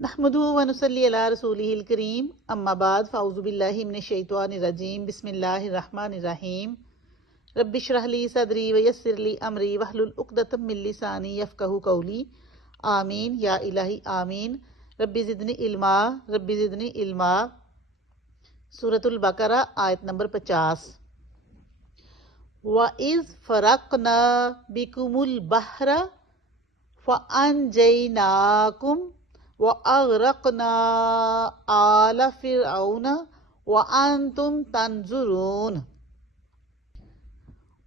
نحمدہ ونصلی علی رسولہ الکریم اما بعد فاعوذ باللہ من الشیطان الرجیم بسم اللہ الرحمن الرحیم رب اشرح لی صدری ویسر لی امری واحلل عقدۃ من لسانی یفقہوا قولی آمین یا الہی آمین۔ رب زدنی علما رب زدنی علما۔ سورۃ البقرہ آیت نمبر 50۔ وَإِذْ فَرَقْنَا بِكُمُ الْبَحْرَ فَأَنْجَيْنَاكُمْ وَأَغْرَقْنَا آلَ فِرْعَوْنَ وَأَنْتُمْ تَنْظُرُونَ۔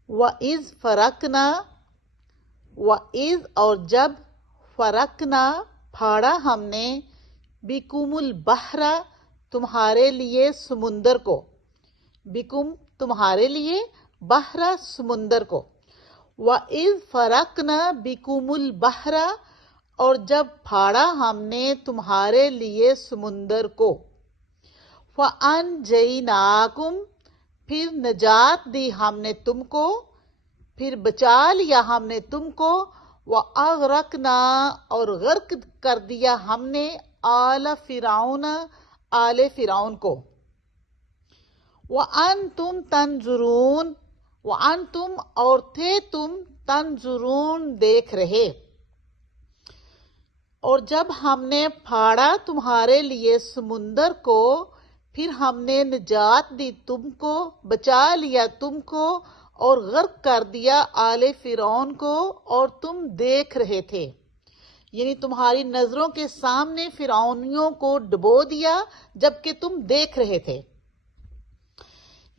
وَإِذْ فَرَقْنَا، وَإِذْ اور جب، فرقنا پھاڑا ہم نے، بِكُمُ الْبَحْرَ تمہارے لیے سمندر کو، بِكُم تمہارے لیے، بحر سمندر کو۔ وَإِذْ فَرَقْنَا بِكُمُ الْبَحْرَ اور جب پھاڑا ہم نے تمہارے لیے سمندر کو، فَأَنْجَيْنَاكُمْ پھر نجات دی ہم نے تم کو، پھر بچا لیا ہم نے تم کو، وَأَغْرَقْنَا اور غرق کر دیا ہم نے، آلَ فرعون آل فرعون کو، وَأَنْتُمْ تَنْظُرُونَ وَأَنْتُمْ اور تھے تم، تنظرون دیکھ رہے۔ اور جب ہم نے پھاڑا تمہارے لیے سمندر کو، پھر ہم نے نجات دی تم کو، بچا لیا تم کو اور غرق کر دیا آل فرعون کو، اور تم دیکھ رہے تھے، یعنی تمہاری نظروں کے سامنے فرعونیوں کو ڈبو دیا جبکہ تم دیکھ رہے تھے۔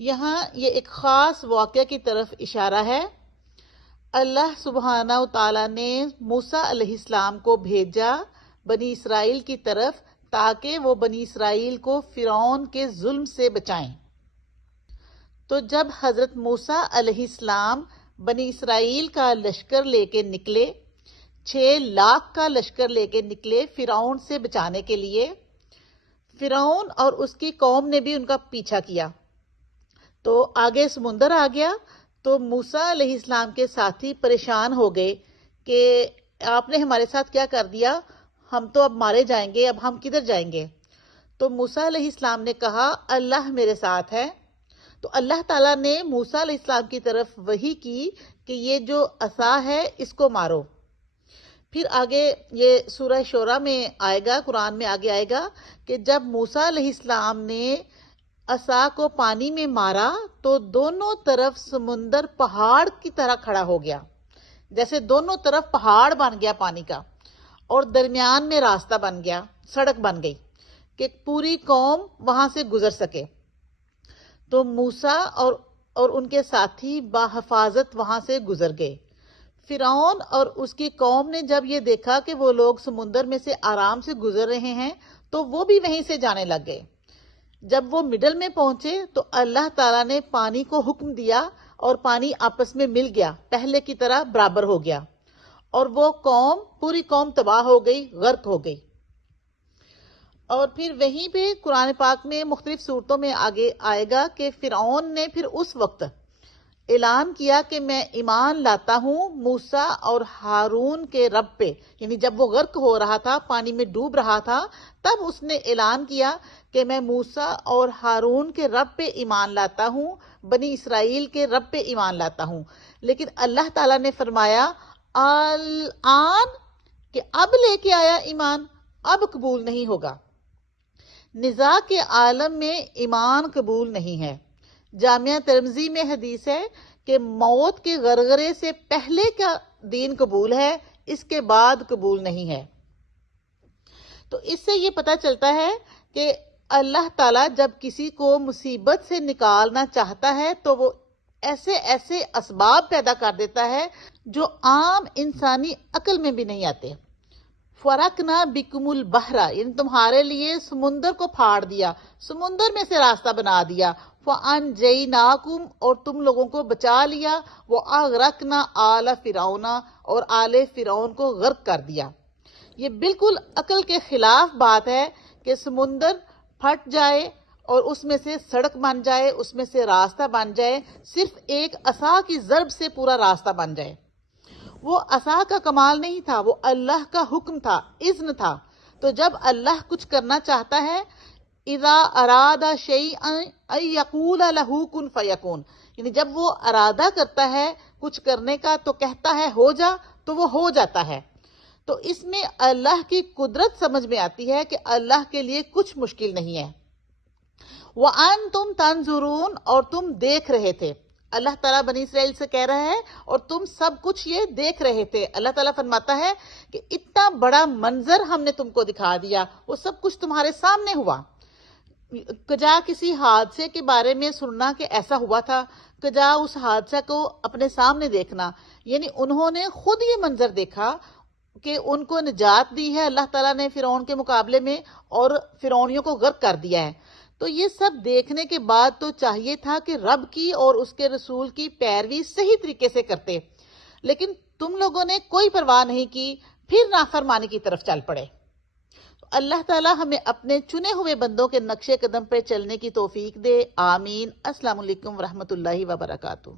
یہاں یہ ایک خاص واقعہ کی طرف اشارہ ہے۔ اللہ سبحانہ و تعالیٰ نے موسیٰ علیہ السلام کو بھیجا بنی اسرائیل کی طرف تاکہ وہ بنی اسرائیل کو فرعون کے ظلم سے بچائیں۔ تو جب حضرت موسیٰ علیہ السلام بنی اسرائیل کا لشکر لے کے نکلے، 6 لاکھ کا لشکر لے کے نکلے فرعون سے بچانے کے لیے، فرعون اور اس کی قوم نے بھی ان کا پیچھا کیا، تو آگے سمندر آ گیا۔ تو موسیٰ علیہ السلام کے ساتھی پریشان ہو گئے کہ آپ نے ہمارے ساتھ کیا کر دیا، ہم تو اب مارے جائیں گے، اب ہم کدھر جائیں گے؟ تو موسیٰ علیہ السلام نے کہا اللہ میرے ساتھ ہے۔ تو اللہ تعالیٰ نے موسیٰ علیہ السلام کی طرف وحی کی کہ یہ جو عصا ہے اس کو مارو۔ پھر آگے یہ سورہ شورى میں آئے گا، قرآن میں آگے آئے گا کہ جب موسیٰ علیہ السلام نے عصا کو پانی میں مارا تو دونوں طرف سمندر پہاڑ کی طرح کھڑا ہو گیا، جیسے دونوں طرف پہاڑ بن گیا پانی کا، اور درمیان میں راستہ بن گیا، سڑک بن گئی کہ پوری قوم وہاں سے گزر سکے۔ تو موسیٰ اور ان کے ساتھی بحفاظت وہاں سے گزر گئے۔ فرعون اور اس کی قوم نے جب یہ دیکھا کہ وہ لوگ سمندر میں سے آرام سے گزر رہے ہیں تو وہ بھی وہیں سے جانے لگ گئے۔ جب وہ مڈل میں پہنچے تو اللہ تعالیٰ نے پانی کو حکم دیا اور پانی آپس میں مل گیا، پہلے کی طرح برابر ہو گیا، اور وہ قوم، پوری قوم تباہ ہو گئی، غرق ہو گئی۔ اور پھر وہیں پہ قرآن پاک میں مختلف صورتوں میں آگے آئے گا کہ فرعون نے پھر اس وقت اعلان کیا کہ میں ایمان لاتا ہوں موسیٰ اور ہارون کے رب پہ، یعنی جب وہ غرق ہو رہا تھا، پانی میں ڈوب رہا تھا، تب اس نے اعلان کیا کہ میں موسیٰ اور ہارون کے رب پہ ایمان لاتا ہوں، بنی اسرائیل کے رب پہ ایمان لاتا ہوں۔ لیکن اللہ تعالیٰ نے فرمایا الآن کہ اب لے کے آیا ایمان، اب قبول نہیں ہوگا۔ نزاع کے عالم میں ایمان قبول نہیں ہے۔ جامعہ ترمذی میں حدیث ہے کہ موت کے غرغرے سے پہلے کا دین قبول ہے، اس کے بعد قبول نہیں ہے۔ تو اس سے یہ پتہ چلتا ہے کہ اللہ تعالیٰ جب کسی کو مصیبت سے نکالنا چاہتا ہے تو وہ ایسے ایسے اسباب پیدا کر دیتا ہے جو عام انسانی عقل میں بھی نہیں آتے۔ فرقنا بکم البحر یعنی تمہارے لیے سمندر کو پھاڑ دیا، سمندر میں سے راستہ بنا دیا، فَأَنْجَيْنَاكُمْ اور تم لوگوں کو بچا لیا، وَأَغْرَقْنَا آلَ فرعون اور آل فرعون کو غرق کر دیا۔ یہ بالکل عقل کے خلاف بات ہے کہ سمندر پھٹ جائے اور اس میں سے سڑک بن جائے، اس میں سے راستہ بن جائے، صرف ایک عصا کی ضرب سے پورا راستہ بن جائے۔ وہ عصا کا کمال نہیں تھا، وہ اللہ کا حکم تھا، اذن تھا، تو جب اللہ کچھ کرنا چاہتا ہے، اذا اراد شیئا ان یقول لہ کن فیکون، یعنی جب وہ ارادہ کرتا ہے کچھ کرنے کا تو کہتا ہے ہو جا، تو وہ ہو جاتا ہے۔ تو اس میں اللہ کی قدرت سمجھ میں آتی ہے کہ اللہ کے لیے کچھ مشکل نہیں ہے۔ وَأَنْتُمْ تَنْظُرُونَ، اور تم دیکھ رہے تھے۔ اللہ تعالیٰ بنی اسرائیل سے کہہ رہا ہے اور تم سب کچھ یہ دیکھ رہے تھے۔ اللہ تعالیٰ فرماتا ہے کہ اتنا بڑا منظر ہم نے تم کو دکھا دیا، وہ سب کچھ تمہارے سامنے ہوا۔ کجا کسی حادثے کے بارے میں سننا کہ ایسا ہوا تھا، کجا اس حادثہ کو اپنے سامنے دیکھنا، یعنی انہوں نے خود یہ منظر دیکھا کہ ان کو نجات دی ہے اللہ تعالیٰ نے فرعون کے مقابلے میں، اور فرعونیوں کو غرق کر دیا ہے۔ تو یہ سب دیکھنے کے بعد تو چاہیے تھا کہ رب کی اور اس کے رسول کی پیروی صحیح طریقے سے کرتے، لیکن تم لوگوں نے کوئی پرواہ نہیں کی، پھر نافرمانی کی طرف چل پڑے۔ اللہ تعالیٰ ہمیں اپنے چنے ہوئے بندوں کے نقش قدم پر چلنے کی توفیق دے، آمین۔ السلام علیکم ورحمۃ اللہ وبرکاتہ۔